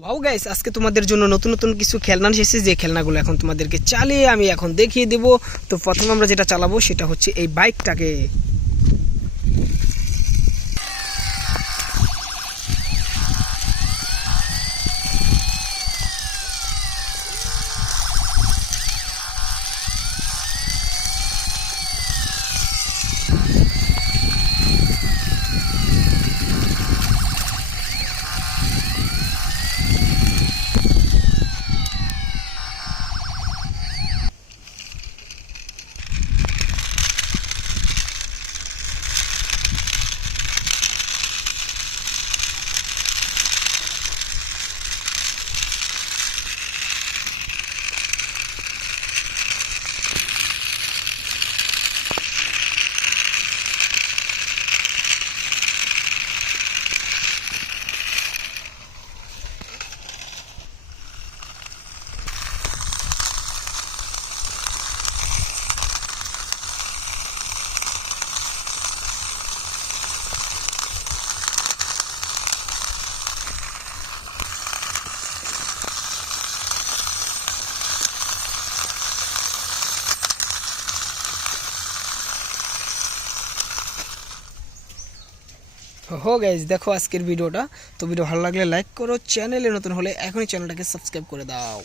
Wow guys, আজকে তোমাদের জন্য নতুন নতুন কিছু খেলনা এসেছে, যে খেলনাগুলো এখন তোমাদেরকে চালিয়ে আমি এখন দেখিয়ে দেব। তো প্রথমে আমরা যেটা চালাবো সেটা হচ্ছে এই বাইকটাকে। হো গাইস, দেখো আজকের ভিডিওটা। তো ভিডিও ভালো লাগলে লাইক করো, চ্যানেলে নতুন হলে এখনই চ্যানেলটাকে সাবস্ক্রাইব করে দাও।